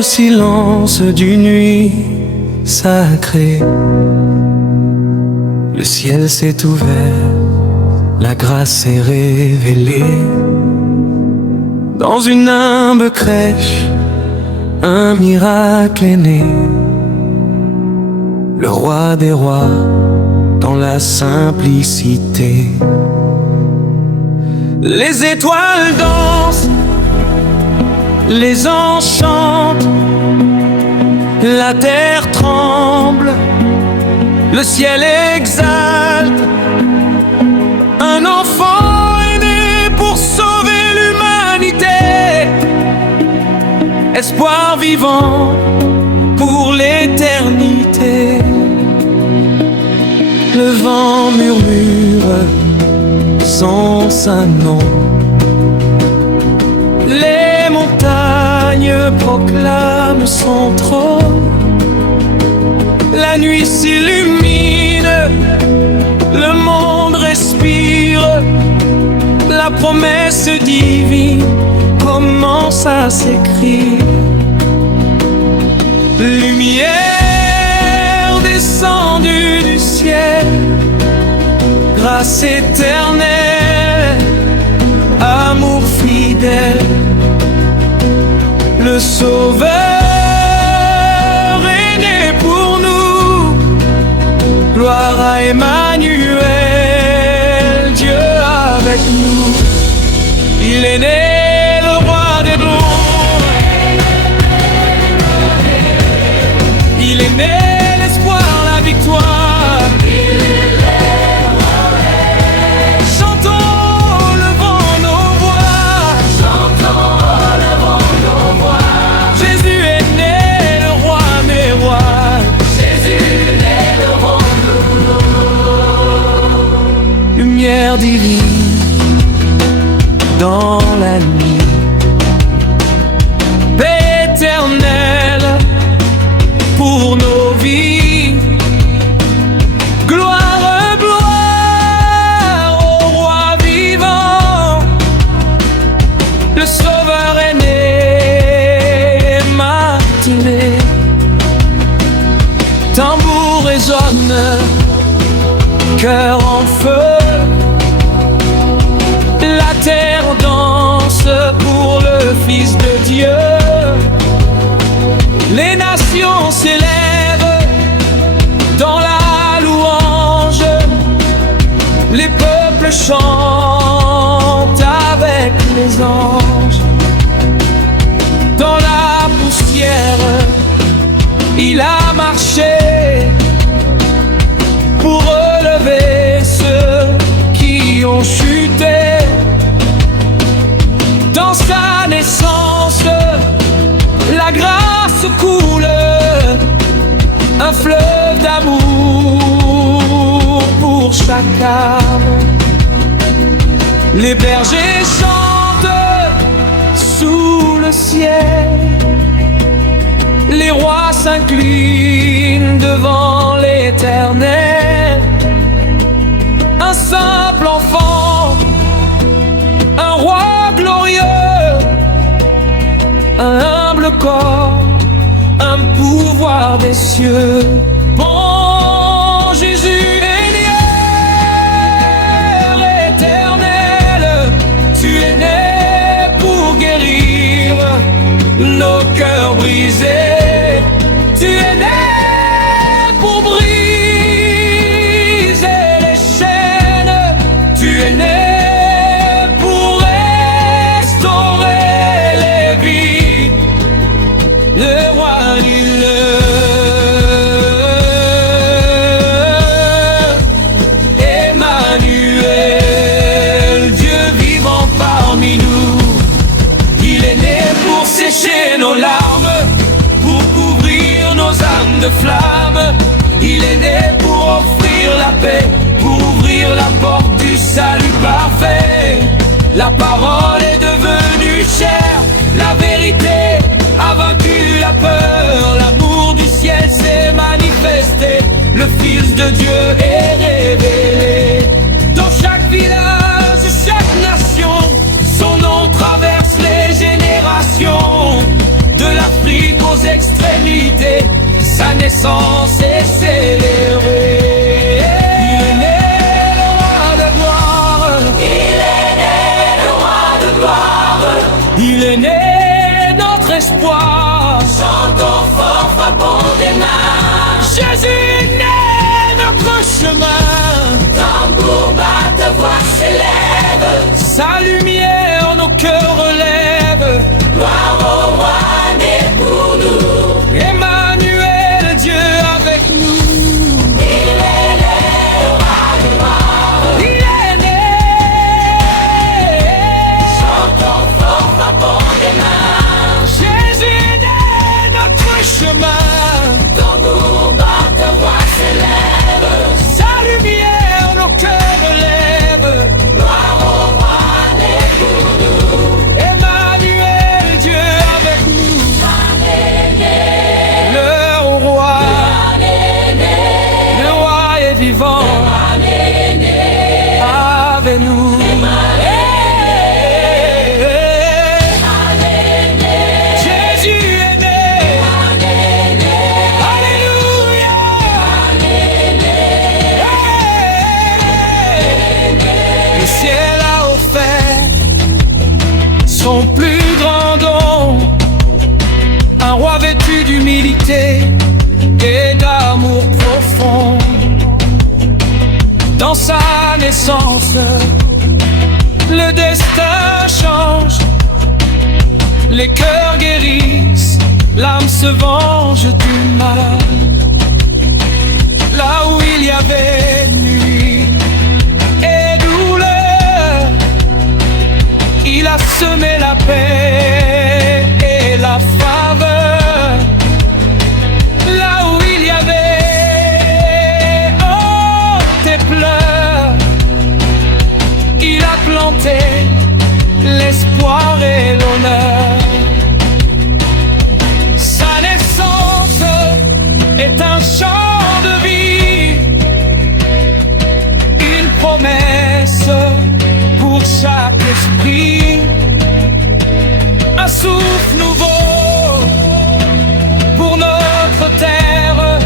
le silence d'une nuit sacrée, le ciel s'est ouvert, la grâce s'est révélée. Dans une humble crèche, un miracle est né. Le roi des rois, dans la simplicité. Les étoiles dansent, les anges chantent, la terre tremble, le ciel exalte. Un enfant est né pour sauver l'humanité, espoir vivant pour l'éternité. Le vent murmure sans un nom, les montagnes proclament son trône. La nuit s'illumine, le monde respire, la promesse divine commence à s'écrire. Lumière descendue du ciel, grâce éternelle, amour fidèle, le Sauveur est né pour nous. Gloire à Emmanuel, Dieu avec nous. Il est né, le roi des gloires. Il est né, l'espoir, la victoire. Lumière divine dans la nuit, paix éternelle pour nos vies. Gloire, gloire au roi vivant, le Sauveur est né, matinée. Tambour résonne, cœur en feu. La terre danse pour le Fils de Dieu. Les nations s'élèvent dans la louange. Les peuples chantent avec les anges. Dans la poussière, il a marché pour relever ceux qui ont chuté. Dans sa naissance, la grâce coule, un fleuve d'amour pour chaque âme. Les bergers chantent sous le ciel, les rois s'inclinent devant l'Éternel. Un simple enfant, un roi glorieux, un humble corps, un pouvoir des cieux. Bon Jésus est né, éternel, tu es né pour guérir nos cœurs brisés. Tu es né pour briser les chaînes. Tu es né le roi du Emmanuel, Dieu vivant parmi nous. Il est né pour sécher nos larmes, pour couvrir nos âmes de flammes. Il est né pour offrir la paix, pour ouvrir la porte du salut parfait. La parole est devenue chair, la vérité a vaincu la peur, l'amour du ciel s'est manifesté, le Fils de Dieu est révélé. Dans chaque village, chaque nation, son nom traverse les générations, de l'Afrique aux extrémités, sa naissance est célébrée. Il est né le roi de gloire. Il est né le roi de gloire. Il est né notre espoir. Chantons fort, frappons des mains. Jésus est né notre chemin. Tambour, batte, voix s'élève. Sa lumière nos cœurs relève. Gloire au roi né pour nous. Emmanuel, Dieu avec nous. Il est né, le roi de gloire. Il est né. Chantons fort, frappons des mains. Jésus est né notre chemin. Tambour, batte, voix s'élève. Sa lumière nos cœurs relève. Gloire au roi né pour nous. Emmanuel, Dieu avec nous. Le roi est vivant. Avec nous. Jésus est né. Alléluia. Le ciel a offert son plus grand don, un roi vêtu d'humilité et d'amour profond. Dans sa naissance, le destin change, les cœurs guérissent, l'âme se venge du mal. Là où il y avait nuit et douleur, il a semé la paix et la faveur. Là où il y avait honte et pleurs, il a planté l'espoir et l'honneur. Sa naissance est un chant de vie, une promesse pour chaque esprit, un souffle nouveau pour notre terre,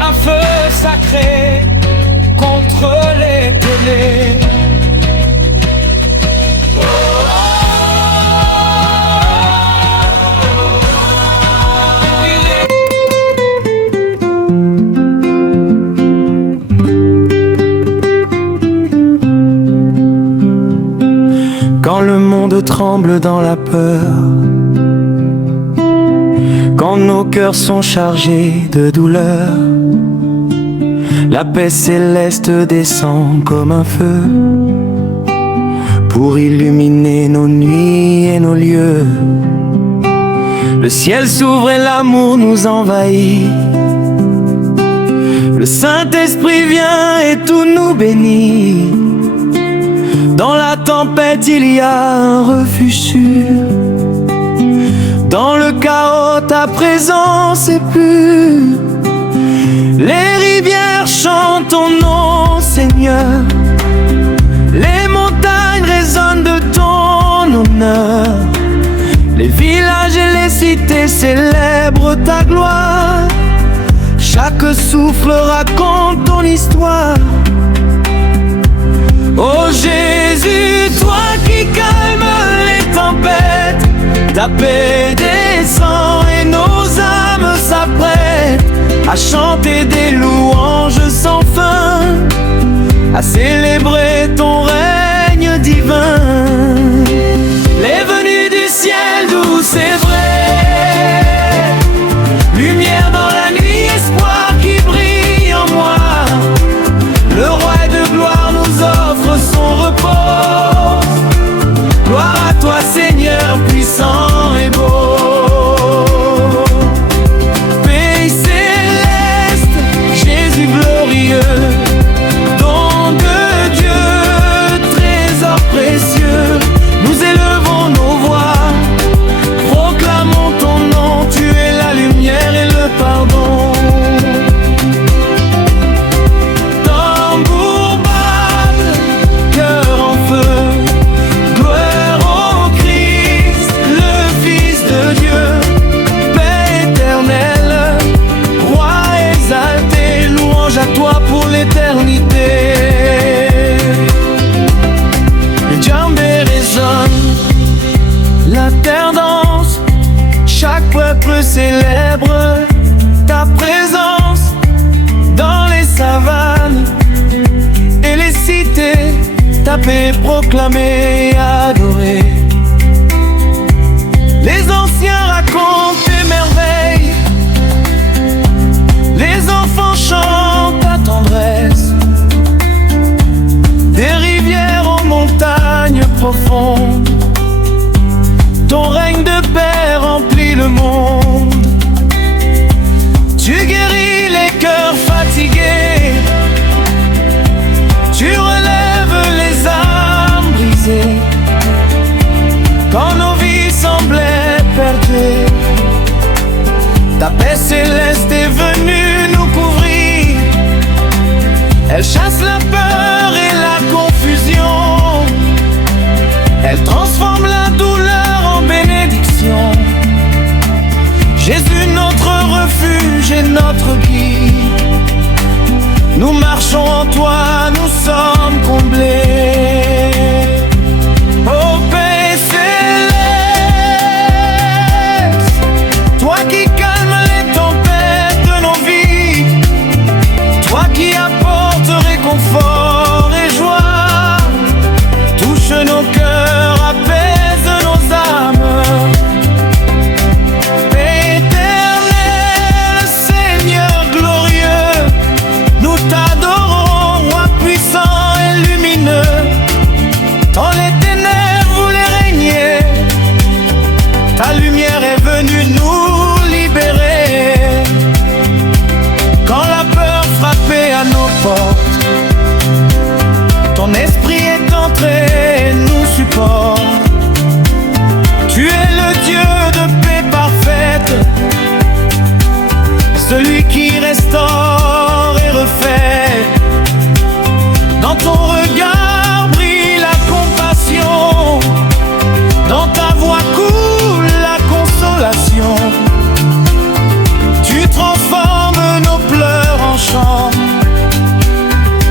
un feu sacré contre les ténèbres. Quand le monde tremble dans la peur, quand nos cœurs sont chargés de douleur, la paix céleste descend comme un feu pour illuminer nos nuits et nos lieux. Le ciel s'ouvre et l'amour nous envahit. Le Saint-Esprit vient et tout nous bénit. Dans la tempête, il y a un refuge sûr. Dans le chaos, ta présence est pure. Les rivières chantent ton nom, Seigneur. Les montagnes résonnent de ton honneur. Les villages et les cités célèbrent ta gloire. Chaque souffle raconte ton histoire. Oh Jésus, toi qui calmes les tempêtes, ta paix descend et nos âmes s'apprêtent à chanter des louanges sans fin, à célébrer ton règne divin. Les venues du ciel douce et vrai, lumière dans la nuit, espoir qui brille en moi. Le roi de gloire nous offre son repos. Gloire à toi Seigneur, puissant et beau. Pays céleste, Jésus glorieux, don de Dieu, paix proclamée, adorée. Les anciens racontent tes merveilles, les enfants chantent ta tendresse. Des rivières aux montagnes profondes, ton règne de paix remplit le monde. Tu guéris les cœurs fatigués, tu relèves les âmes brisées. Quand nos vies semblaient perdues, ta paix céleste est venue nous couvrir. Elle chasse la peur et la confusion, elle transforme la douleur en bénédiction. Jésus, notre refuge et notre guide, nous marchons en toi, nous sommes comblés. Oh paix céleste, toi qui calmes les tempêtes de nos vies, toi qui apportes réconfort et joie, touche nos cœurs, apaise nos âmes. Éternel Seigneur glorieux, nous t'adorons, roi puissant et lumineux. Dans les ténèbres voulait régner, ta lumière est venue nous libérer. Quand la peur frappait à nos portes, ton esprit est entré et nous supporte. Tu es le Dieu de paix parfaite, celui qui restaure et refait. Dans ton regard brille la compassion, dans ta voix coule la consolation. Tu transformes nos pleurs en chants,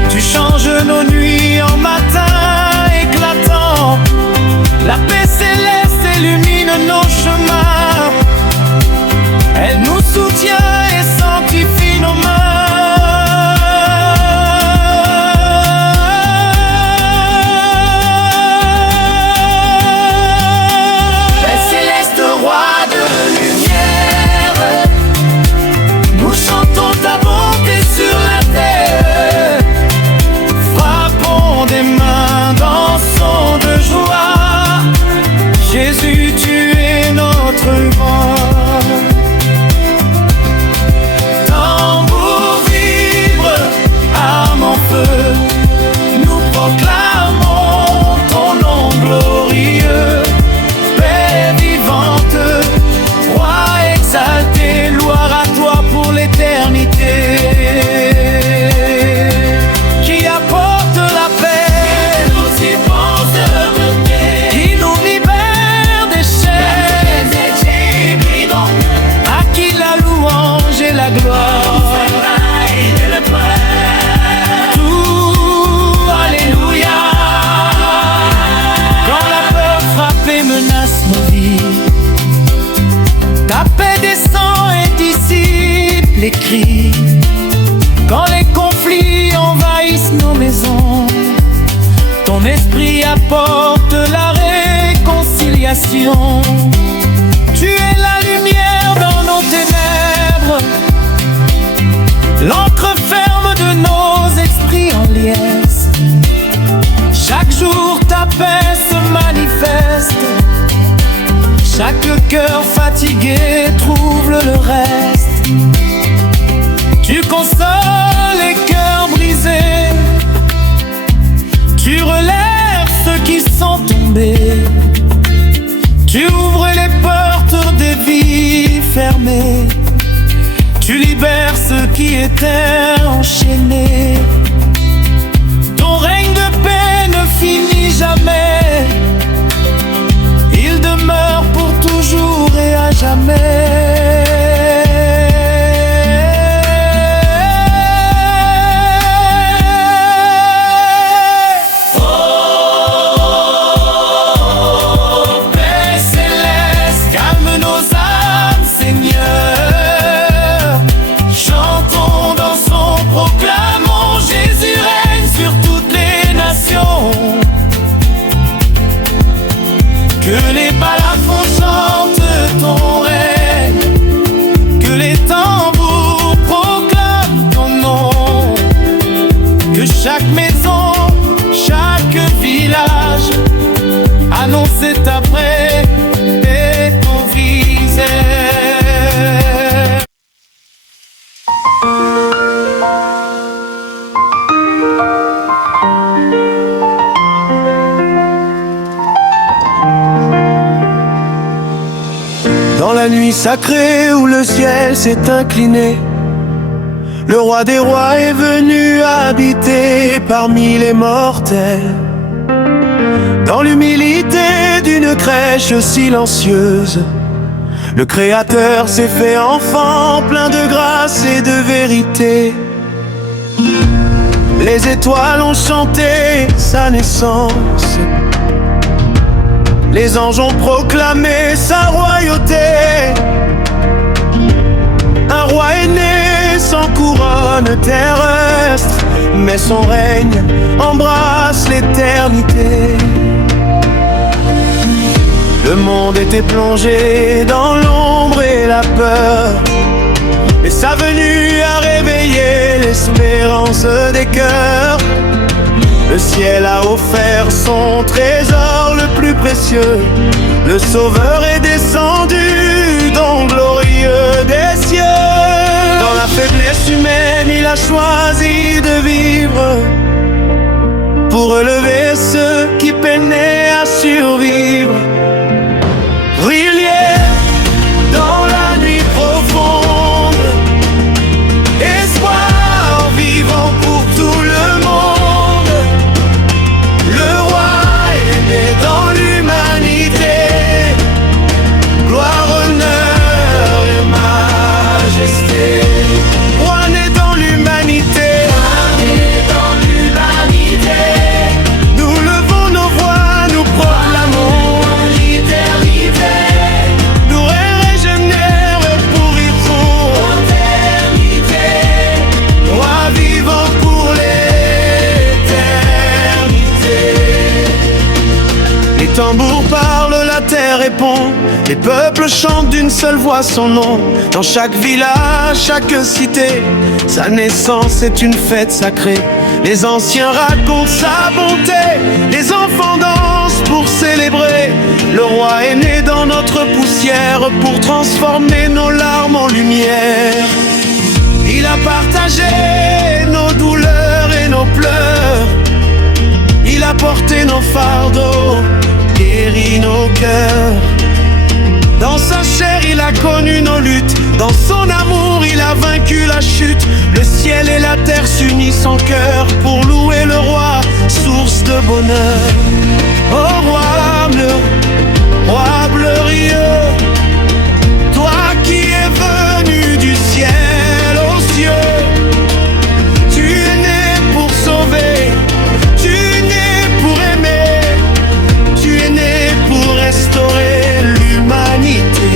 tu changes nos nuits en matins éclatants. La paix céleste illumine nos chemins, elle nous soutient et sanctifie nos mains. Paix céleste, roi de lumière, nous chantons ta bonté sur la terre. Frappons des mains dans son de joie, Jésus, tu es notre roi. Tambour vibre, arme en feu, nous proclamons ton nom glorieux. Paix vivante, roi exalté, gloire à toi pour l'éternité. Qui apporte la paix, qui nous libère des chaînes, à qui la louange et la gloire. Tout, alléluia. Quand la peur frappe et menace nos vies, ta paix descend et dissipe les cris. Quand les conflits envahissent nos maisons, ton esprit apporte la réconciliation. Tu es la lumière dans nos ténèbres, l'encre ferme de nos esprits en liesse. Chaque jour ta paix se manifeste, chaque cœur fatigué trouve le reste. Tu consoles les cœurs brisés, tu relèves ceux qui sont tombés. Tu ouvres les portes des vies fermées, tu libères ceux qui étaient enchaînés. Ton règne de paix ne finit jamais, il demeure pour toujours et à jamais. Chantons dans son, proclamons Jésus règne sur toutes les nations. nuit sacrée où le ciel s'est incliné, le roi des rois est venu habiter parmi les mortels. Dans l'humilité d'une crèche silencieuse, le Créateur s'est fait enfant, plein de grâce et de vérité. Les étoiles ont chanté sa naissance, les anges ont proclamé sa royauté. Un roi est né sans couronne terrestre, mais son règne embrasse l'éternité. Le monde était plongé dans l'ombre et la peur, mais sa venue a réveillé l'espérance des cœurs. Le ciel a offert son trésor le plus précieux, le Sauveur est descendu dans le glorieux des cieux. Dans la faiblesse humaine, il a choisi de vivre pour relever ceux qui peinaient à survivre. Briller dans la nuit profonde, espoir vivant pour tout le monde. Le roi est né dans l'humanité, gloire, honneur et majesté. Roi né dans l'humanité, nous levons nos voix, nous proclamons l'éternité. Nous régénère pour y l'éternité. Roi vivant pour l'éternité. Les tambours parlent, la terre répond, les peuples chantent d'une seule voix son nom. Dans chaque village, chaque cité, sa naissance est une fête sacrée. Les anciens racontent sa bonté, les enfants dansent pour célébrer. Le roi est né dans notre poussière pour transformer nos larmes en lumière. Il a partagé nos douleurs et nos pleurs, il a porté nos fardeaux, guéri nos cœurs. Dans sa chair, il a connu nos luttes, dans son amour, il a vaincu la chute. Le ciel et la terre s'unissent en cœur pour louer le roi, source de bonheur. Oh roi glorieux, toi qui es venu du ciel aux cieux, tu es né pour sauver, tu es né pour aimer, tu es né pour restaurer l'humanité.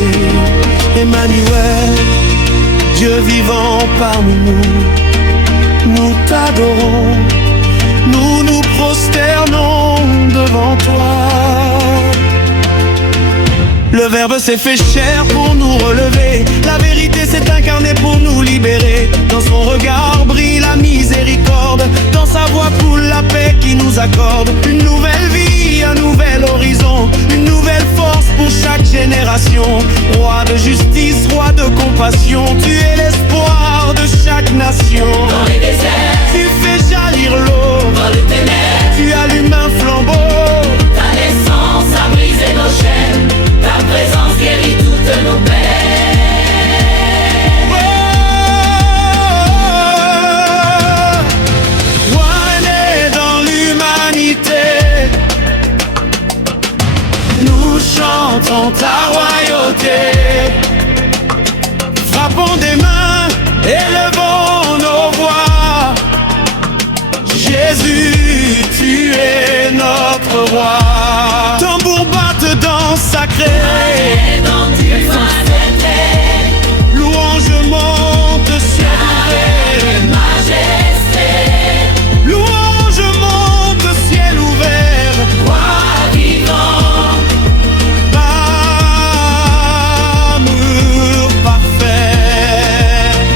Emmanuel, Dieu vivant parmi nous, nous t'adorons, nous nous prosternons devant toi. Le Verbe s'est fait chair pour nous relever, la vérité s'est incarnée pour nous libérer. Dans son regard brille la miséricorde, dans sa voix coule la paix qui nous accorde. Une nouvelle vie, un nouvel horizon, une nouvelle force pour chaque génération. Roi de justice, roi de compassion, tu es l'espoir de chaque nation. Dans les déserts, tu fais jaillir l'eau, dans les ténèbres, tu allumes un flambeau. ta naissance a brisé nos chaînes, ta présence guérit toutes nos peines. Roi né dans l'humanité, nous chantons ta royauté. Frappons des mains, élevons nos voix. Jésus, tu es notre roi. Tambour batte dans sacré, Dans l'humanité, louange monte ciel ouvert. majesté, Louange monte ciel ouvert. roi vivant, Amour parfait.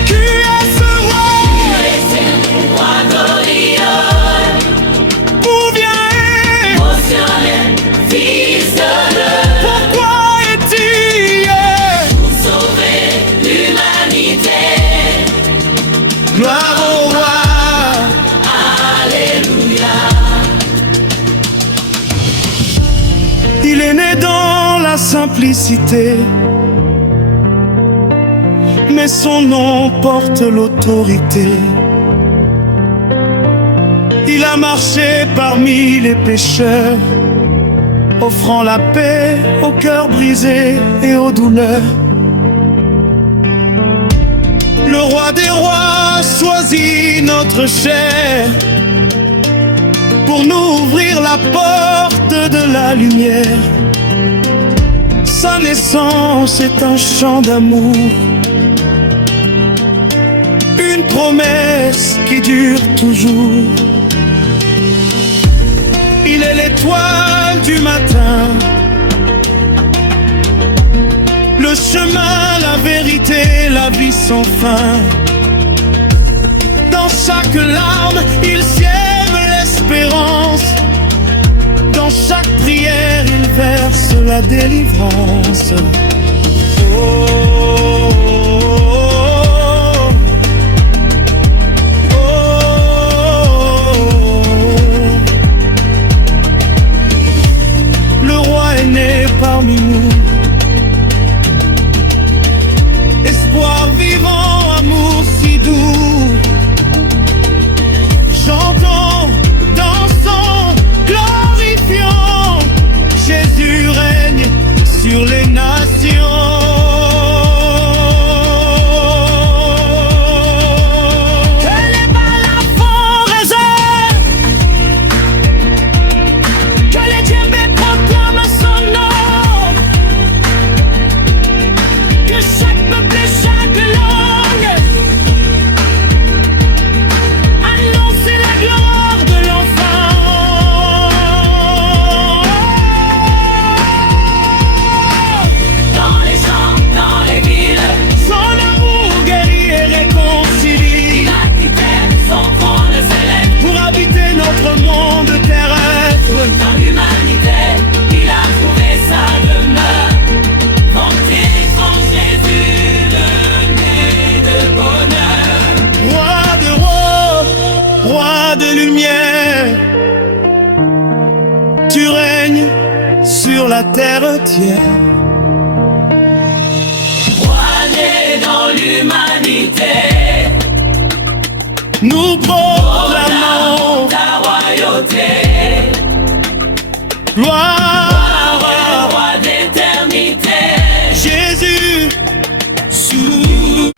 Qui est ce roi? roi glorieux, Où vient? émotionnel, fils de Dieu, Pourquoi est-il pour sauver l'humanité. gloire au roi? Alléluia. Il est né dans la simplicité, mais son nom porte l'autorité. Il a marché parmi les pécheurs, offrant la paix aux cœurs brisés et aux douleurs. Le roi des rois choisit notre chair pour nous ouvrir la porte de la lumière. Sa naissance est un chant d'amour, une promesse qui dure toujours. Il est l'étoile du matin, le chemin, la vérité, la vie sans fin. Dans chaque larme, il sème l'espérance. Dans chaque prière, il verse la délivrance. Oh, oh, oh, oh. Le roi est né parmi nous. Espoir vivant, amour si doux. Chantons, dansons, glorifions. Jésus règne sur les nations. Que les balles font résonner, que les djembés proclament son nom, que chaque peuple et chaque langue annonce la gloire de l'enfant. Dans les champs, dans les villes, Son amour guérit et réconcilie, il a quitté son trône céleste. pour habiter notre monde terrestre. Dans l'humanité, il a trouvé sa demeure. Fontaine en Jésus, le né de bonheur. Roi de rois, roi de lumière, tu règnes sur la terre entière. Roi né dans l'humanité, Nous proclamons ta royauté. gloire à Roi d'éternité, Jésus. Sous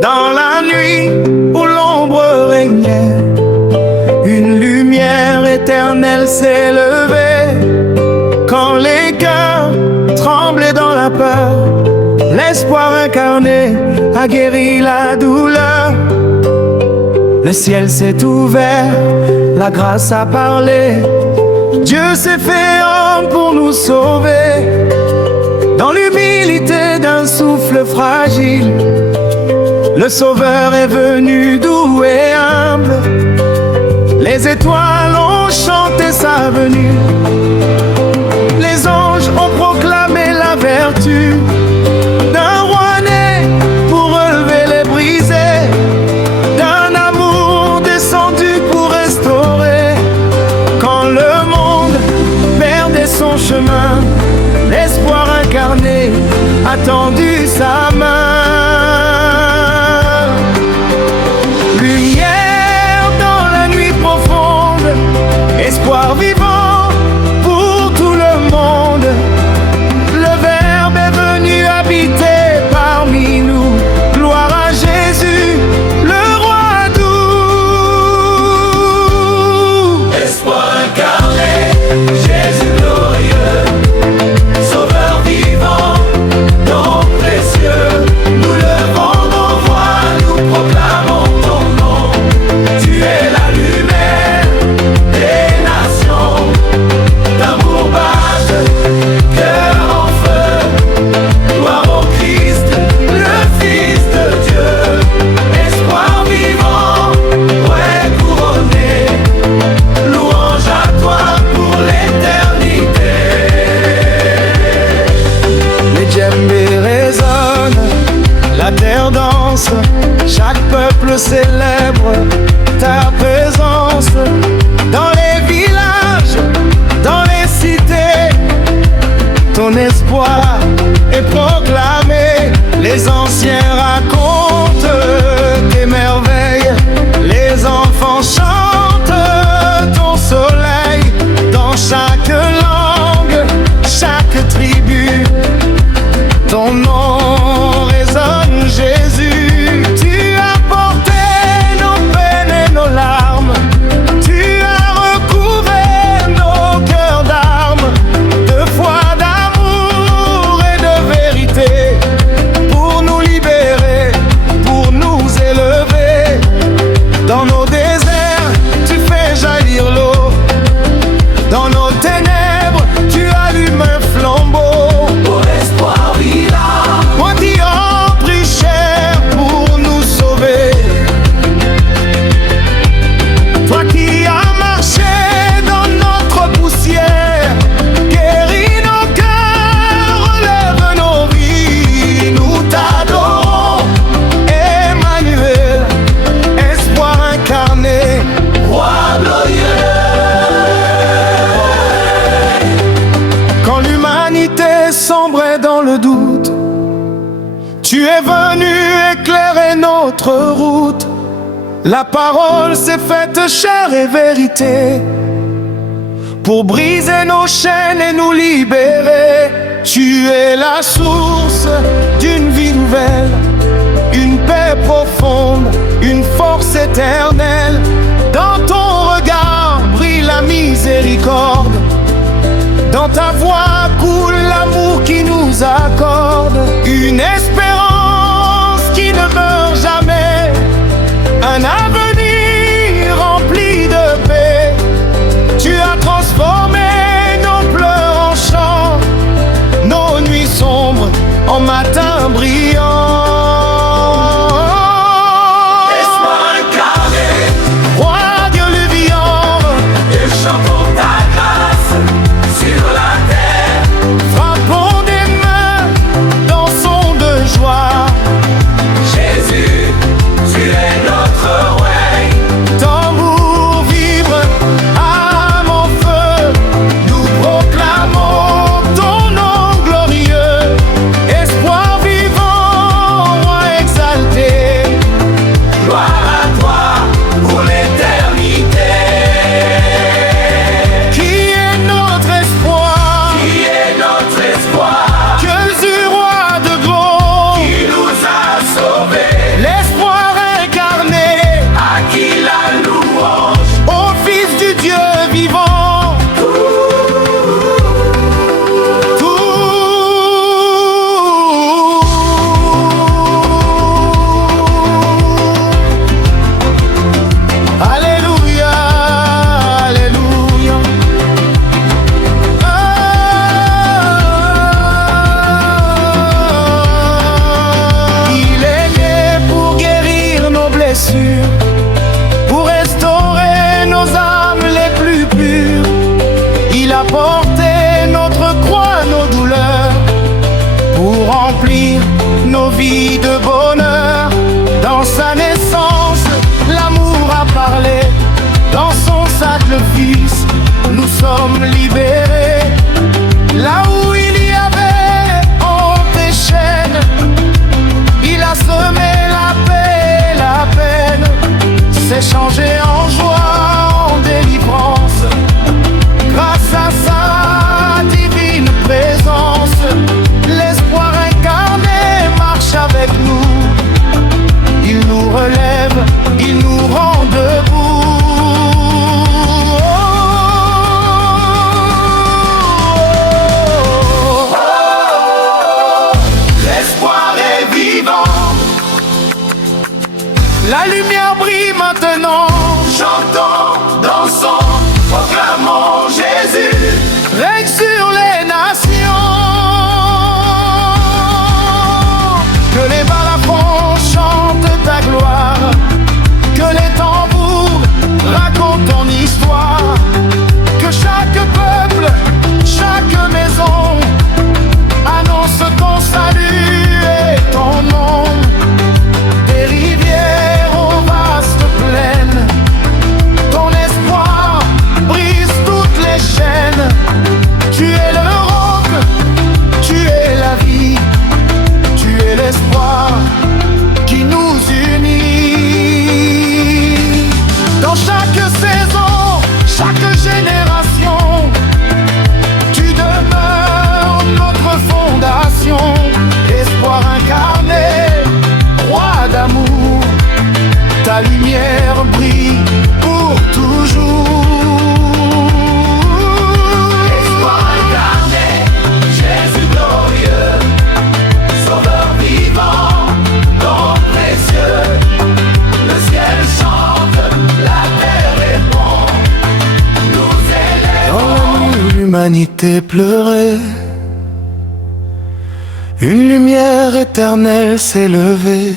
Dans la nuit où l'ombre régnait, une lumière éternelle s'est levée. Quand les cœurs tremblaient dans la peur, l'espoir incarné a guéri la douleur. Le ciel s'est ouvert, la grâce a parlé. Dieu s'est fait homme pour nous sauver. Dans l'humilité d'un souffle fragile, le Sauveur est venu doux et humble. Les étoiles ont chanté sa venue. Les anges ont proclamé la vertu d'un roi né pour relever les brisés, d'un amour descendu pour restaurer. Quand le monde perdait son chemin, l'espoir incarné a tendu sa main. Lumière dans la nuit profonde, espoir vivant pour tout le monde. Le Verbe est venu habiter parmi nous. Gloire à Jésus, le roi doux. espoir incarné, Jésus glorieux, Sauveur vivant, nom précieux. ton espoir est proclamé. Les anciens racontent tes merveilles, les enfants chantent ton soleil. Dans chaque langue, chaque tribu, ton nom résonne, Jésus. Tu as porté nos peines et nos larmes, tu as recouvert nos cœurs d'armes, de foi, d'amour et de vérité, pour nous libérer, pour nous élever. Dans nos déserts, tu fais jaillir l'eau, dans nos ténèbres, tu allumes un flambeau. Pour l'espoir vivant, Moi qui en pris cher pour nous sauver, toi qui as marché dans notre poussière, guéris nos cœurs, relève nos vies. Nous t'adorons, Emmanuel, espoir incarné, roi glorieux. quand l'humanité sombrait dans le doute. Tu es venu éclairer notre route. La parole s'est faite chair et vérité, pour briser nos chaînes et nous libérer. Tu es la source d'une vie nouvelle, une paix profonde, une force éternelle. Dans ton regard brille la miséricorde, dans ta voix coule l'amour qui nous accorde. Une espérance qui ne meurt jamais, un avenir rempli de paix. Tu as transformé nos pleurs en chants, nos nuits sombres en matins brillants. Espoir incarné, Roi Dieu le vivant, et chantons ta grâce sur la terre. frappons des mains, dansons de joie. Jésus, tu es notre roi. Tambour vibre, âme en feu, nous proclamons ton nom glorieux. Espoir vivant, roi exalté, Gloire à toi pour l'éternité. qui est notre espoir. Qui est notre espoir, Jésus, roi de gloire, qui nous a sauvés, l'espoir incarné, à qui la louange. au Fils du Dieu vivant. Alléluia, alléluia. Il est né pour guérir nos blessures, pour restaurer nos âmes les plus pures. Il a porté notre croix, nos douleurs, pour remplir nos vies de bonheur. Dans sa naissance, l'amour a parlé, dans son sacrifice, nous sommes libérés. Là où il y avait honte et chaîne, il a semé la paix et la peine, s'est changé en joie, en délivrance, grâce à sa divine présence. L'espoir incarné marche avec nous, il nous relève, il nous rend debout. l'humanité pleurait. Une lumière éternelle s'est levée.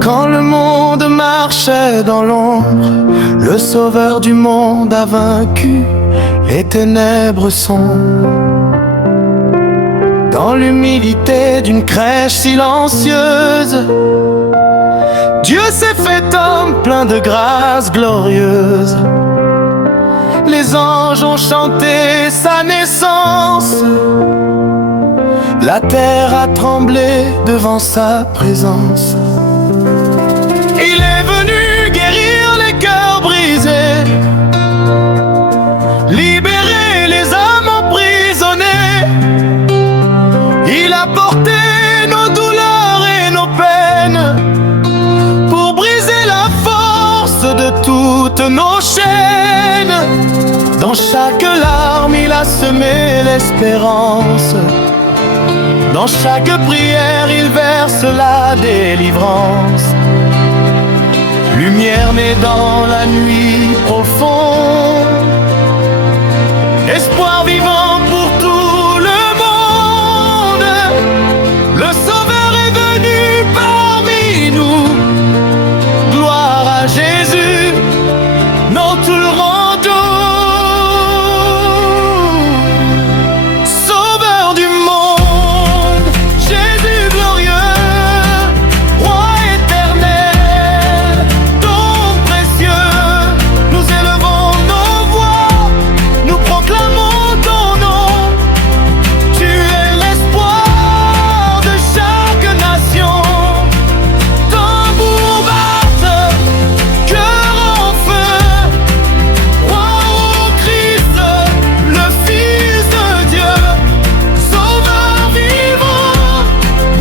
Quand le monde marchait dans l'ombre, le sauveur du monde a vaincu les ténèbres sombres. Dans l'humilité d'une crèche silencieuse, Dieu s'est fait homme plein de grâce glorieuse. Les anges ont chanté sa naissance. La terre a tremblé devant sa présence. Il est venu guérir les cœurs brisés, libérer les âmes emprisonnées. Il a porté nos douleurs et nos peines pour briser la force de toutes nos chaînes. Dans chaque larme, il a semé l'espérance. Dans chaque prière, il verse la délivrance. Lumière née dans la nuit profonde, espoir vivant pour tout le monde. Le Sauveur est venu parmi nous. Gloire à Jésus, nous tout le rendons. Sauveur du monde, Jésus glorieux, Roi éternel, don précieux, nous élevons nos voix, nous proclamons ton nom. Tu es l'espoir de chaque nation. Tambour batte, cœur en feu, Roi au Christ, le Fils de Dieu. Sauveur vivant,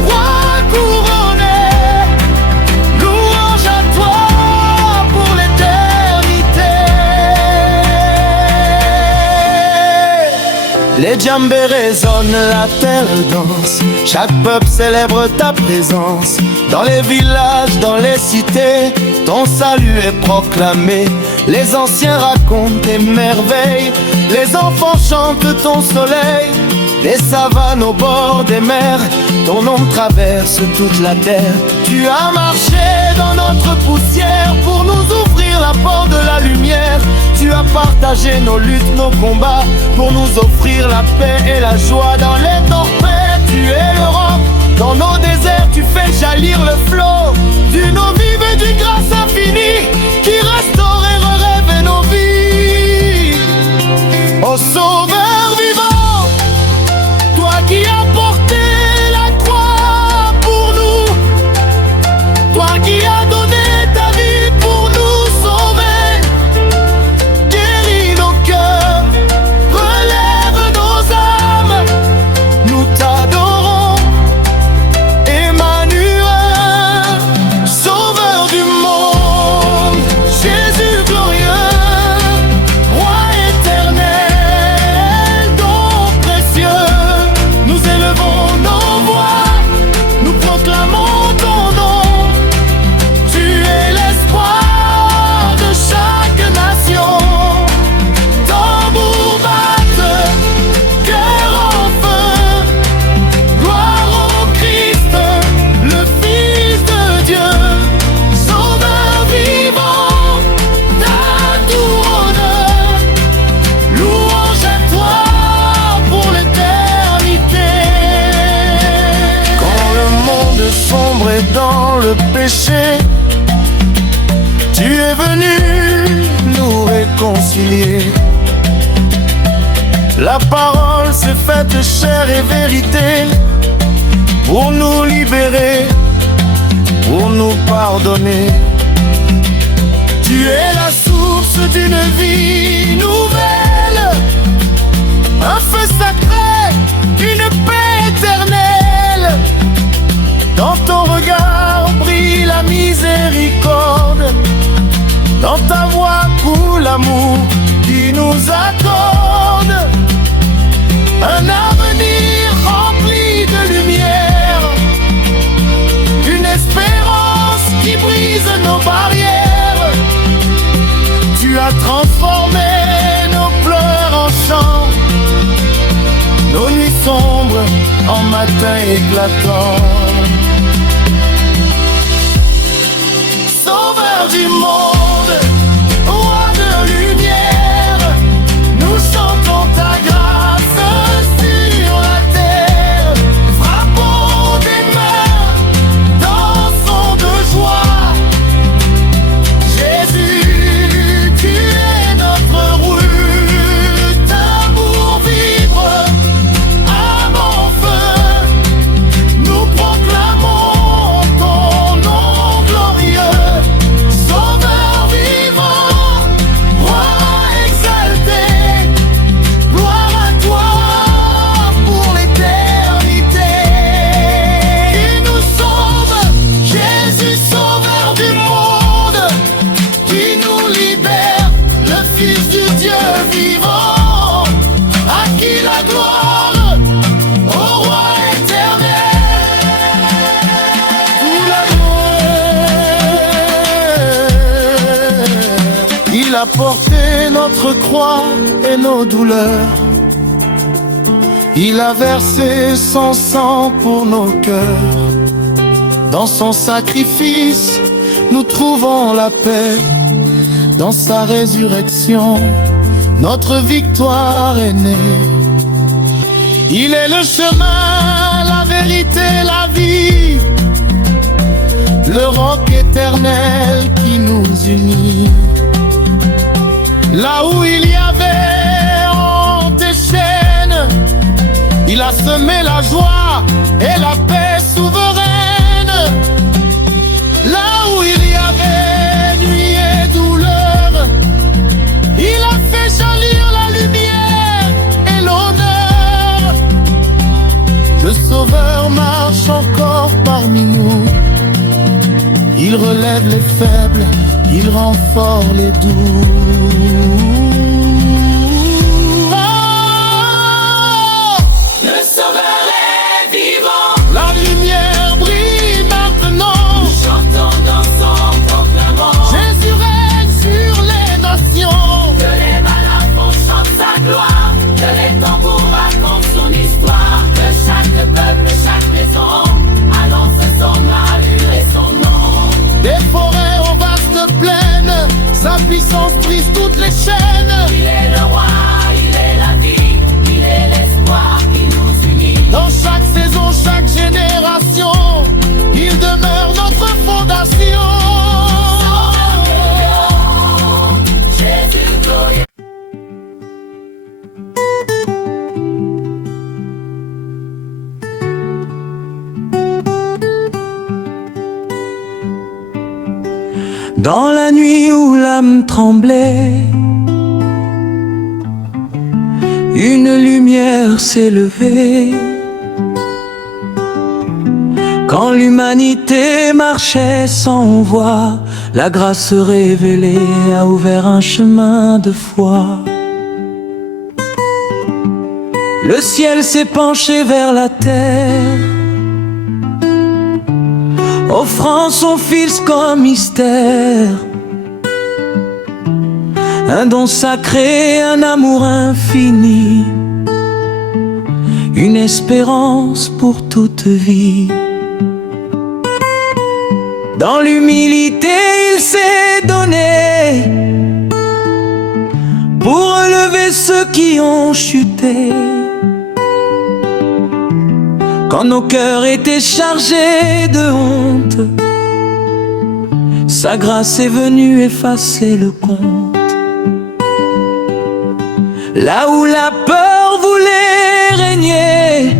Roi couronné, louange à toi pour l'éternité. Les djembés résonnent, la terre danse. Chaque peuple célèbre ta présence. Dans les villages, dans les cités, ton salut est proclamé. Les anciens racontent tes merveilles, les enfants chantent ton soleil. Les savanes au bord des mers, ton nom traverse toute la terre. Tu as marché dans notre poussière pour nous ouvrir la porte de la lumière. Tu as partagé nos luttes, nos combats pour nous offrir la paix et la joie dans les tempêtes. Tu es l'Europe, dans nos déserts tu fais jaillir le flot d'une eau vive et d'une grâce infinie qui restaure et relève nos vies. Ô Sauveur vivant, toi qui as porté la croix pour nous, toi qui as donné ta vie pour nous sauver, guéris nos cœurs, relève nos âmes, nous t'adorons, Emmanuel, Sauveur du monde, Jésus glorieux, Roi éternel, don précieux, nous élevons nos voix, nous proclamons ton nom. Tu es l'espoir de chaque nation. Tambour batte, cœur en feu, gloire au Christ, le Fils de Dieu. Sauveur vivant, t'as tout honneur, louange à toi pour l'éternité. Quand le monde sombre est dans le péché, tu es venu nous réconcilier. La parole s'est faite chair et vérité pour nous libérer, pour nous pardonner. Tu es la source d'une vie nouvelle, un feu sacré, une paix éternelle. Dans ton regard brille la miséricorde, dans ta voix coule l'amour qui nous accorde un avenir rempli de lumière, une espérance qui brise nos barrières. Tu as transformé matin éclatant. Sauveur du monde, roi de lumière, nous chantons ta grâce sur la terre. Frappons des mains, dansons de joie. Jésus, tu es notre route pour vivre. Âme en feu, nous proclamons ton nom glorieux. Sauveur vivant, roi exalté, gloire à toi pour l'éternité. Qui nous sauve, Jésus, sauveur du monde, qui nous libère, le Fils du Dieu vivant, à qui la gloire, au roi éternel. Tout l'amour, il a porté notre croix et nos douleurs. Il a versé son sang pour nos cœurs. Dans son sacrifice, nous trouvons la paix. Dans sa résurrection, notre victoire est née. Il est le chemin, la vérité, la vie, le roc éternel qui nous unit. Là où il y avait honte et chaîne, il a semé la joie et la paix souveraine. Là où il y avait nuit et douleur, il a fait jaillir la lumière et l'honneur. Le Sauveur marche encore parmi nous. Il relève les faibles, il rend fort les doux. Le Sauveur est vivant. La lumière brille maintenant. Nous chantons, dansons, proclamons. Jésus règne sur les nations. Que les balafons chantent sa gloire. Que les tambours racontent son histoire. Que chaque peuple, chaque maison annonce son allure et son nom. Des forêts aux vastes plaines, sa puissance brise toutes les chaînes. Il est le roi, il est la vie, il est l'espoir qui nous unit. Dans chaque saison, chaque génération, il demeure notre fondation. Jésus glorieux. Dans la nuit où l'âme tremblait, une lumière s'est levée. Quand l'humanité marchait sans voix, la grâce révélée a ouvert un chemin de foi. Le ciel s'est penché vers la terre, offrant son fils comme mystère. Un don sacré, un amour infini, une espérance pour toute vie. Dans l'humilité, il s'est donné pour relever ceux qui ont chuté. Quand nos cœurs étaient chargés de honte, sa grâce est venue effacer le compte. Là où la peur voulait régner,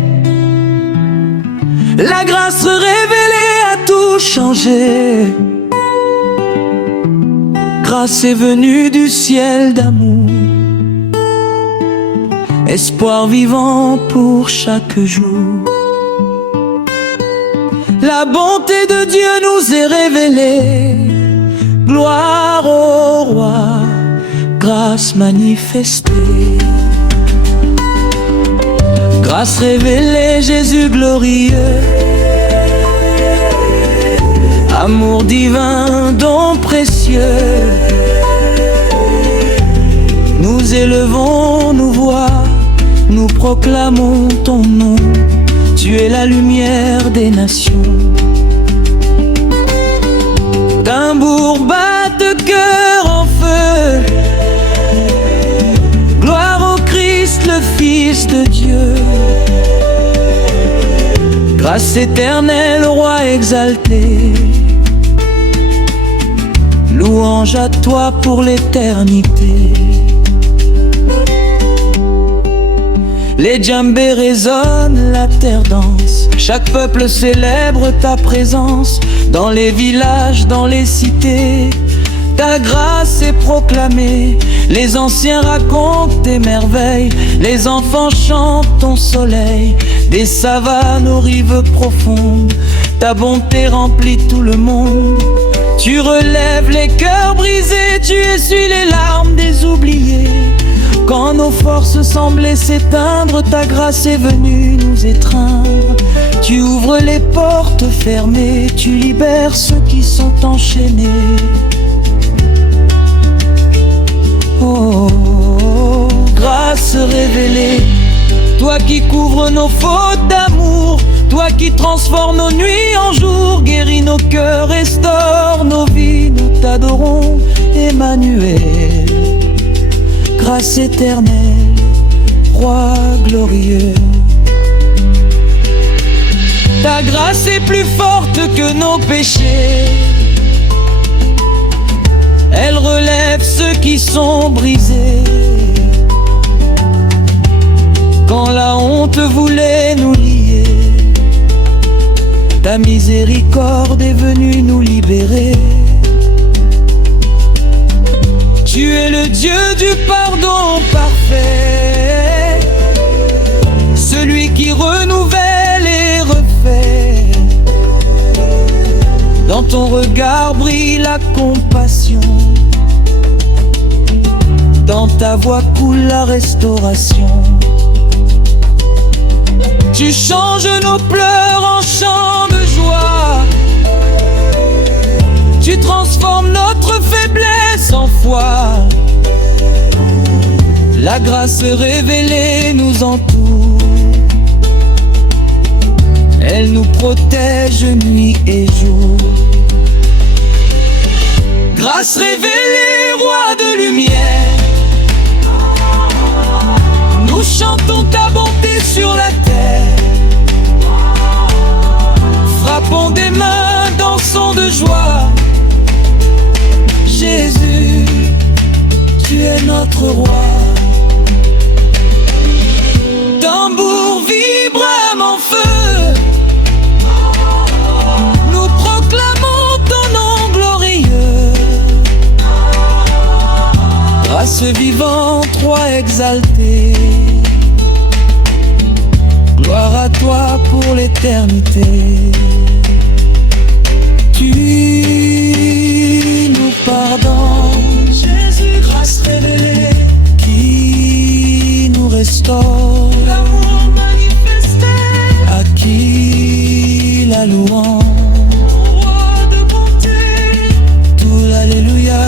la grâce révélée a tout changé. Grâce est venue du ciel d'amour, espoir vivant pour chaque jour. La bonté de Dieu nous est révélée, gloire au roi, grâce manifestée. Grâce révélée, Jésus glorieux, amour divin, don précieux. Nous élevons nos voix, nous proclamons ton nom. Tu es la lumière des nations. Tambour batte, cœur en feu. Gloire au Christ, le Fils de Dieu. Grâce éternelle au roi exalté. Louange à toi pour l'éternité. Les djembés résonnent, la terre danse. Chaque peuple célèbre ta présence. Dans les villages, dans les cités, ta grâce est proclamée. Les anciens racontent tes merveilles. Les enfants chantent ton soleil. Des savanes aux rives profondes, ta bonté remplit tout le monde. Tu relèves les cœurs brisés, tu essuies les larmes des oubliés. Quand nos forces semblaient s'éteindre, ta grâce est venue nous étreindre. Tu ouvres les portes fermées, tu libères ceux qui sont enchaînés. Oh, grâce révélée, toi qui couvres nos fautes d'amour, toi qui transformes nos nuits en jours, guéris nos cœurs, restaure nos vies, nous t'adorons, Emmanuel. Grâce éternelle, roi glorieux. Ta grâce est plus forte que nos péchés. Elle relève ceux qui sont brisés. Quand la honte voulait nous lier, ta miséricorde est venue nous libérer. Tu es le Dieu du pardon parfait, celui qui renouvelle et refait. Dans ton regard brille la compassion, dans ta voix coule la restauration. Tu changes nos pleurs en chants de joie. Tu transformes notre faiblesse en foi. La grâce révélée nous entoure. Elle nous protège nuit et jour. Grâce révélée, roi de lumière, nous chantons ta bonté sur la terre. Frappons des mains, dansons de joie. Jésus, tu es notre roi. Tambour vibre en feu, nous proclamons ton nom glorieux. Grâce vivante, roi exalté, gloire à toi pour l'éternité. Tu nous pardonnes, Jésus, grâce révélée, qui nous restaure, l'amour manifesté, à qui la louange, roi de bonté, tout l'alléluia,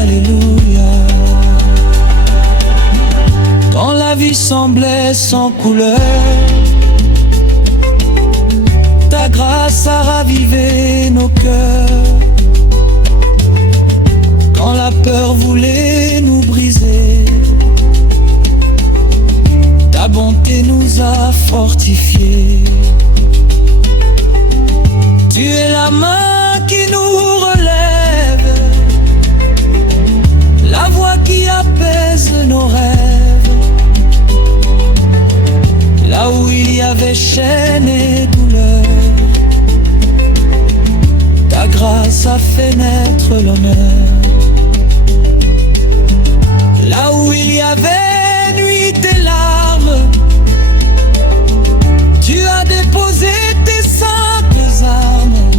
alléluia. Quand la vie semblait sans couleur, ta grâce a ravivé nos cœurs. Quand la peur voulait nous briser, ta bonté nous a fortifiés. Tu es la main qui nous relève, la voix qui apaise nos rêves. Là où il y avait chaîne et douleur, ta grâce a fait naître l'honneur. Là où il y avait nuit et larmes, tu as déposé tes saintes armes.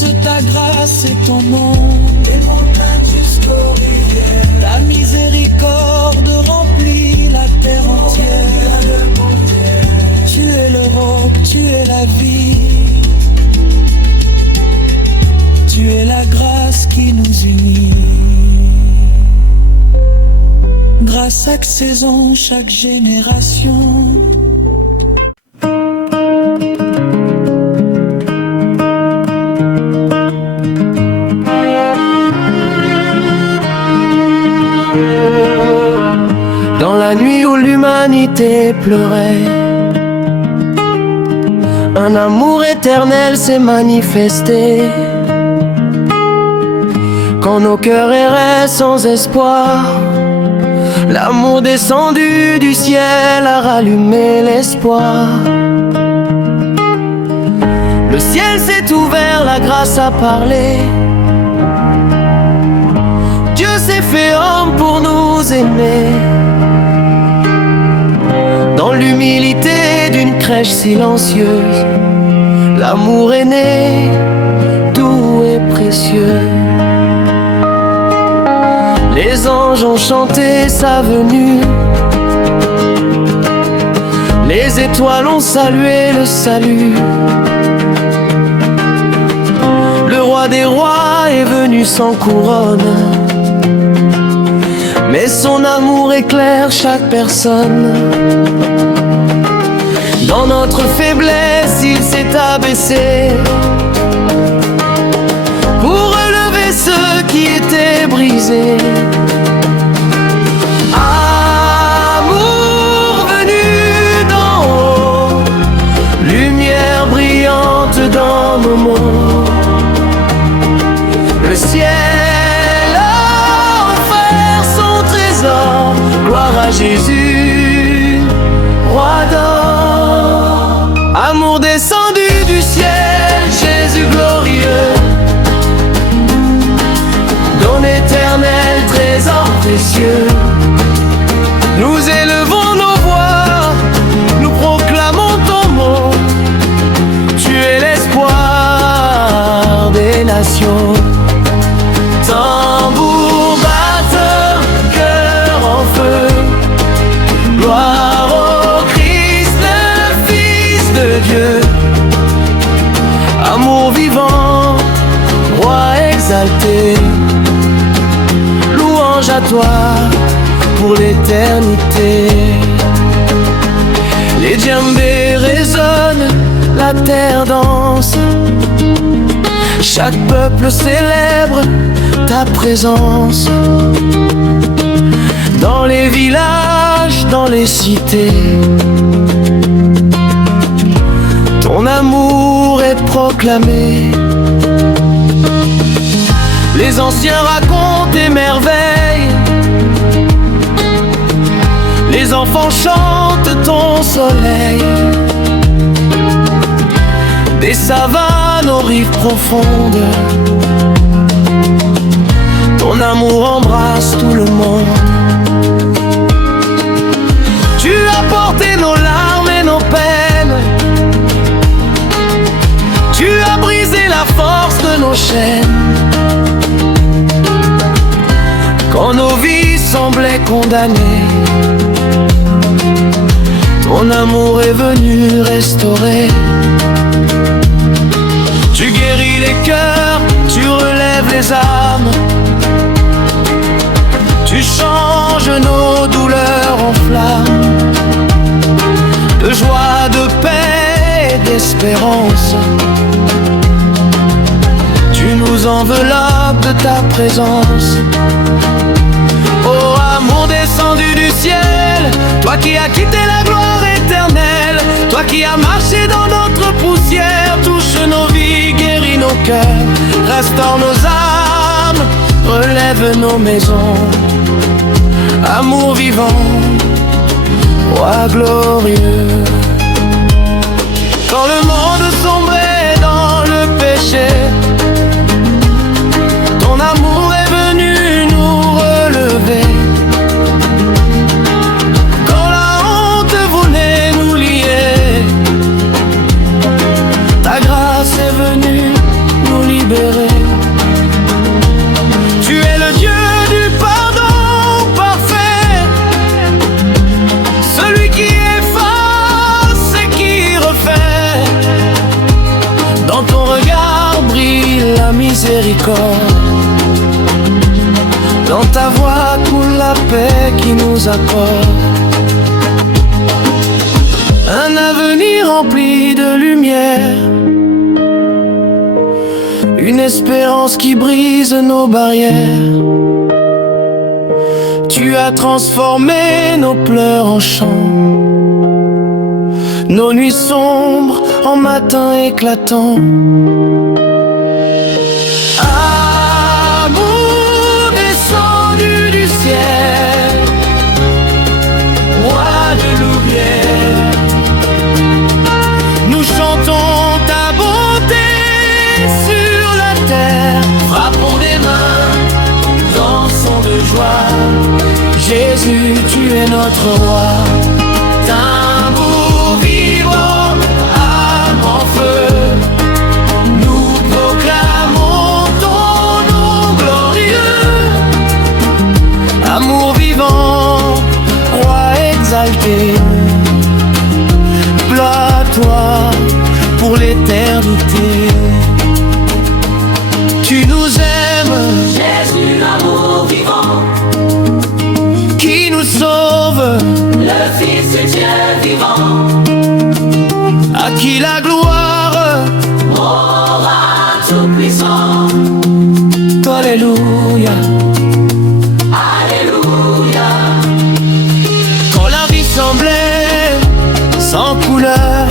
douce ta grâce et ton nom, des montagnes jusqu'aux rivières. Ta miséricorde remplit la terre entière. Tu es l'Europe, tu es la vie, tu es la grâce qui nous unit. Grâce chaque saison, chaque génération. Dans la nuit où l'humanité pleurait, un amour éternel s'est manifesté. Quand nos cœurs erraient sans espoir, l'amour descendu du ciel a rallumé l'espoir. Le ciel s'est ouvert, la grâce a parlé. Dieu s'est fait homme pour nous aimer. Dans l'humilité d'une crèche silencieuse, l'amour est né, doux et précieux. Les anges ont chanté sa venue, les étoiles ont salué le salut. Le roi des rois est venu sans couronne, mais son amour éclaire chaque personne. Dans notre faiblesse, il s'est abaissé pour relever ceux qui étaient brisés. Amour venu d'en haut, lumière brillante dans nos mots. Le ciel a offert son trésor, gloire à Jésus, roi d'or. Amour descendu du ciel, Jésus glorieux, don éternel, trésor précieux. Nous élevons nos voix, nous proclamons ton mot. Tu es l'espoir des nations. Tambour batteur, cœur en feu, gloire au Christ, le Fils de Dieu. Amour vivant, roi exalté, louange à toi pour l'éternité. Les djembés résonnent, la terre danse, chaque peuple célèbre ta présence. Dans les villages, dans les cités, ton amour est proclamé. Les anciens racontent tes merveilles, les enfants chantent ton soleil. Des savanes aux rives profondes, ton amour embrasse tout le monde. Tu as porté nos larmes et nos peines, tu as brisé la force de nos chaînes. Quand nos vies semblaient condamnées, ton amour est venu restaurer. Tu guéris les cœurs, tu relèves les âmes, tu changes nos douleurs en flammes, de joie, de paix et d'espérance. Tu nous enveloppes de ta présence. Oh, amour descendu du ciel, toi qui as quitté la gloire éternelle, toi qui as marché dans notre poussière, touche nos vies, guéris nos cœurs, restaure nos âmes, relève nos maisons. Amour vivant, roi glorieux. Quand le monde sombrait dans le péché, ton amour est venu nous relever. Quand la honte voulait nous lier, ta grâce est venue nous libérer. miséricorde. Dans ta voix coule la paix qui nous accorde un avenir rempli de lumière, une espérance qui brise nos barrières. Tu as transformé nos pleurs en chants, nos nuits sombres en matins éclatants. Amour descendu du ciel, roi de louvière, nous chantons ta bonté sur la terre. Frappons des mains, dansons de joie. Jésus, tu es notre roi. Tambour vivant, âme en feu, nous proclamons ton nom glorieux. Amour vivant, roi exalté, gloire à toi pour l'éternité. Tu nous aimes, Jésus, l'amour vivant, qui nous sauve, le Fils de Dieu vivant, à qui la gloire, aura tout-puissant. Alléluia. Alléluia. Quand la vie semblait sans couleur,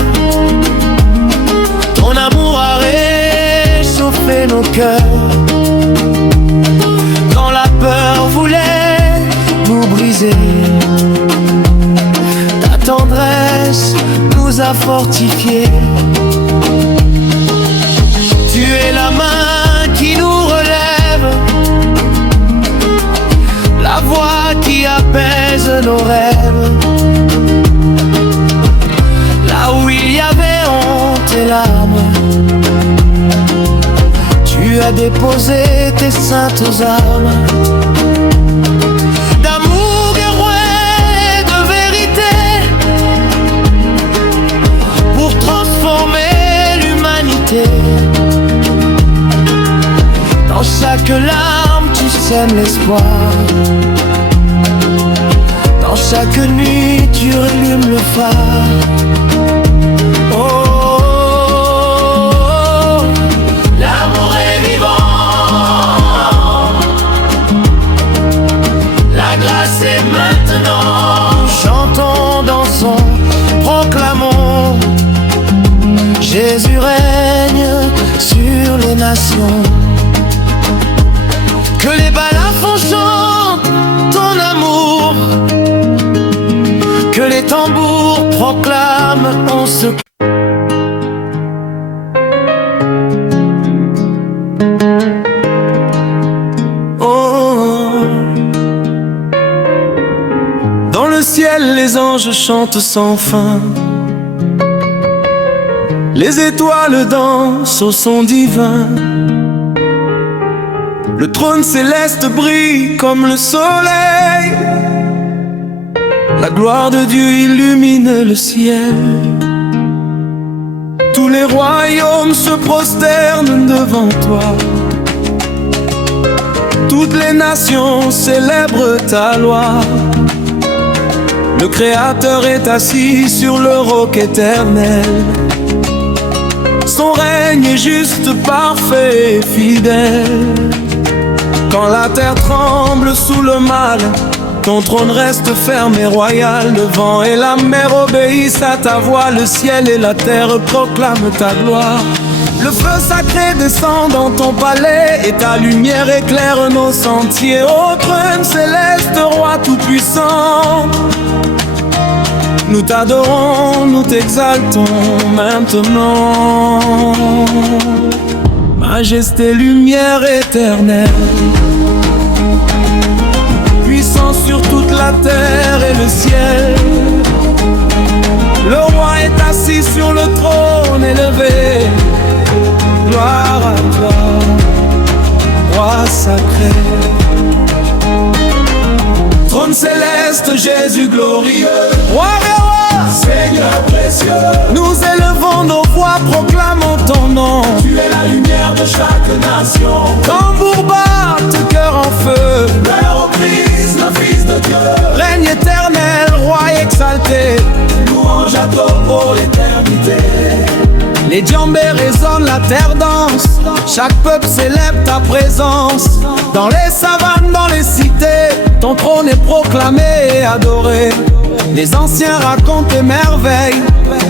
ton amour a réchauffé nos cœurs. Quand la peur voulait nous briser, ta tendresse nous a fortifiés. Tu es la main qui nous relève, la voix qui apaise nos rêves. Là où il y avait honte et larmes, tu as déposé tes saintes armes. D'amour et de vérité, pour transformer l'humanité. Dans chaque larme tu sèmes l'espoir, dans chaque nuit tu rallumes le phare. Oh, oh, oh. L'amour est vivant, la grâce est maintenant. Chantons, dansons, proclamons, Jésus règne sur les nations. Que les balafons chantent ton amour, que les tambours proclament on se. Oh. Dans le ciel les anges chantent sans fin, les étoiles dansent au son divin. Le trône céleste brille comme le soleil, la gloire de Dieu illumine le ciel. Tous les royaumes se prosternent devant toi, toutes les nations célèbrent ta loi. Le Créateur est assis sur le roc éternel, son règne est juste, parfait et fidèle. Quand la terre tremble sous le mal, ton trône reste ferme et royal. Le vent et la mer obéissent à ta voix, le ciel et la terre proclament ta gloire. Le feu sacré descend dans ton palais et ta lumière éclaire nos sentiers. Ô trône céleste, roi tout-puissant, nous t'adorons, nous t'exaltons maintenant. Majesté, lumière éternelle, puissant sur toute la terre et le ciel. Le roi est assis sur le trône élevé. Gloire à toi, roi sacré. Trône céleste, Jésus glorieux, roi des rois, Seigneur précieux. Nous élevons nos voix, proclamons ton nom. Tu es la lumière de chaque nation. Tambour batte, cœur en feu, Père au Christ, le Fils de Dieu. règne éternel, roi exalté. Louange à toi pour l'éternité. Les djembés résonnent, la terre danse. Chaque peuple célèbre ta présence. Dans les savanes, dans les cités, ton trône est proclamé et adoré. Les anciens racontent tes merveilles,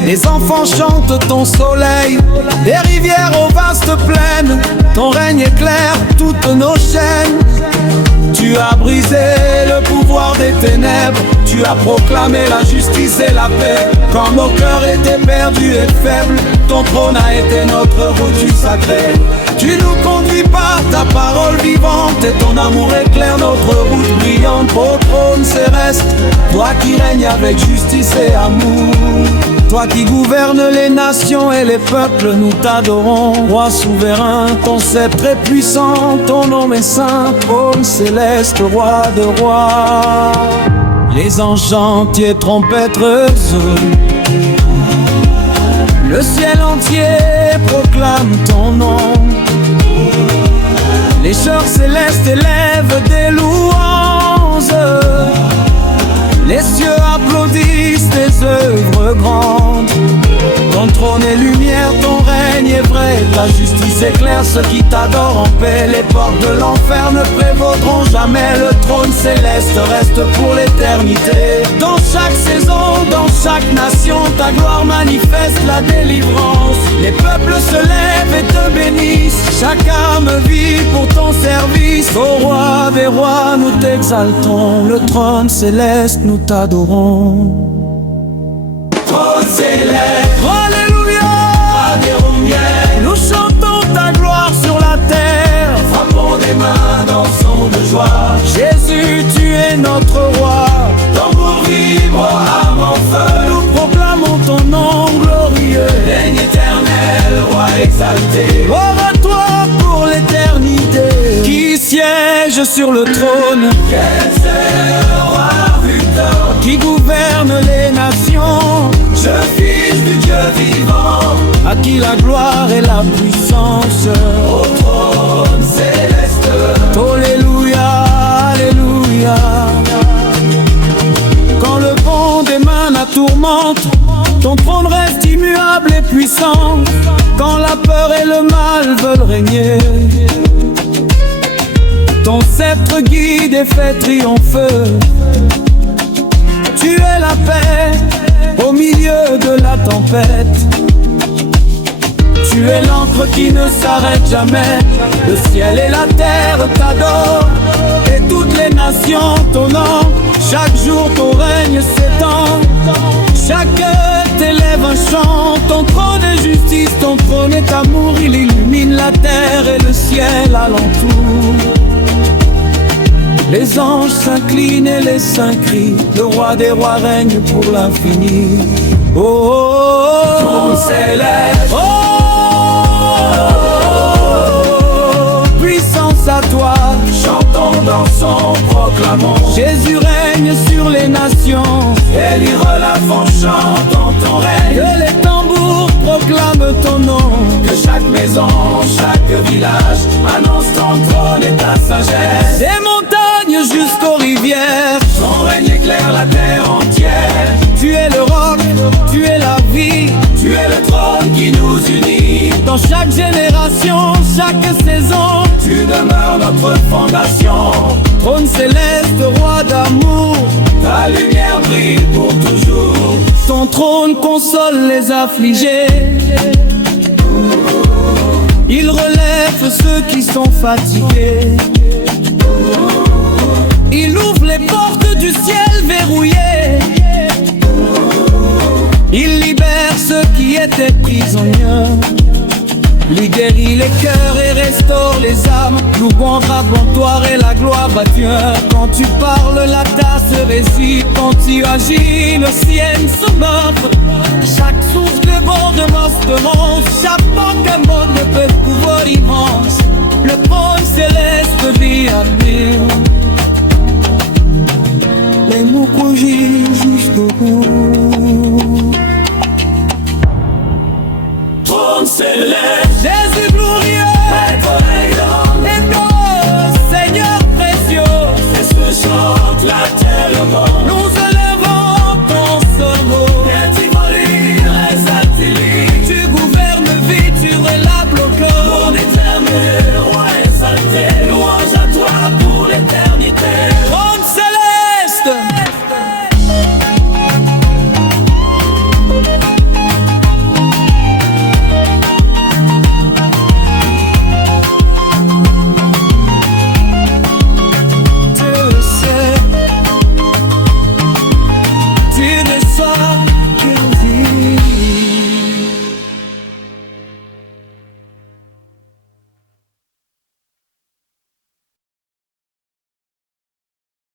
les enfants chantent ton soleil. Des rivières aux vastes plaines, ton règne éclaire toutes nos chaînes. Tu as brisé le pouvoir des ténèbres, tu as proclamé la justice et la paix. Quand nos cœurs étaient perdus et faibles, ton trône a été notre route sacrée. Tu nous conduis par ta parole vivante et ton amour éclaire notre route brillante. Au trône céleste, toi qui règnes avec justice et amour, toi qui gouvernes les nations et les peuples, nous t'adorons. Roi souverain, ton sceptre est puissant, ton nom est saint. Trône céleste, roi de rois. Les anges chantent et trompettes résonnent. Le ciel entier proclame ton nom. Les chœurs célestes élèvent des louanges. Les cieux applaudissent tes œuvres grandes. Ton trône est lumière, ton règne est vrai. Ta justice éclaire ceux qui t'adorent en paix. Les portes de l'enfer ne prévaudront jamais. Le trône céleste reste pour l'éternité. Dans chaque saison, dans chaque nation, ta gloire manifeste la délivrance. Les peuples se lèvent et te bénissent. Chaque âme vit pour ton service. Ô roi des rois, nous t'exaltons. Le trône céleste, nous t'adorons. Trône céleste, Alléluia, nous chantons ta gloire sur la terre. frappons des mains, dansons de joie. Jésus, tu es notre roi. Tambour vibre, âme en feu. Nous proclamons ton nom glorieux. Règne éternel, roi exalté. Gloire à toi pour l'éternité. Qui siège sur le trône, Quel c'est le roi buteur, qui gouverne les nations, je fils du Dieu vivant. à qui la gloire et la puissance. Au trône céleste, Alléluia, alléluia. Quand le vent des mains la tourmente, ton trône reste immuable et puissant. Quand la peur et le mal veulent régner, ton sceptre guide et fait triompher. Tu es la paix au milieu de la tempête. Tu es l'encre qui ne s'arrête jamais. Le ciel et la terre t'adorent, et toutes les nations t'honorent. Chaque jour ton règne s'étend, chacun t'élève un chant. Ton trône est justice, ton trône est amour. Il illumine la terre et le ciel alentour. Les anges s'inclinent et les saints crient. Le roi des rois règne pour l'infini. Oh, oh, oh, trône céleste, oh, puissance à toi. chantons, dansons, proclamons. Jésus règne sur les nations. Élire la chantons ton règne. Que les tambours proclament ton nom. Que chaque maison, chaque village annonce ton trône et ta sagesse. Des montagnes jusqu'aux rivières, Ton règne éclaire la terre entière. tu es le roc, tu es la vie. Tu es le trône qui nous unit. Dans chaque génération, chaque saison, Tu demeures notre fondation. trône céleste, roi d'amour. Ta lumière brille pour toujours. Ton trône console les affligés. Il relève ceux qui sont fatigués. Il ouvre les portes du ciel verrouillées. Il libère ceux qui étaient prisonniers. Il guérit les cœurs et restaure les âmes. Louange, racontoire et la gloire à Dieu. Quand tu parles, la tasse récite. Quand tu agis, le ciel se meurt. Chaque souffle vent de l'espérance. Chaque pas qu'un monde ne peut pouvoir immense. Le trône céleste vit à vivre. Les mots crougis jusqu'au bout. Trône céleste.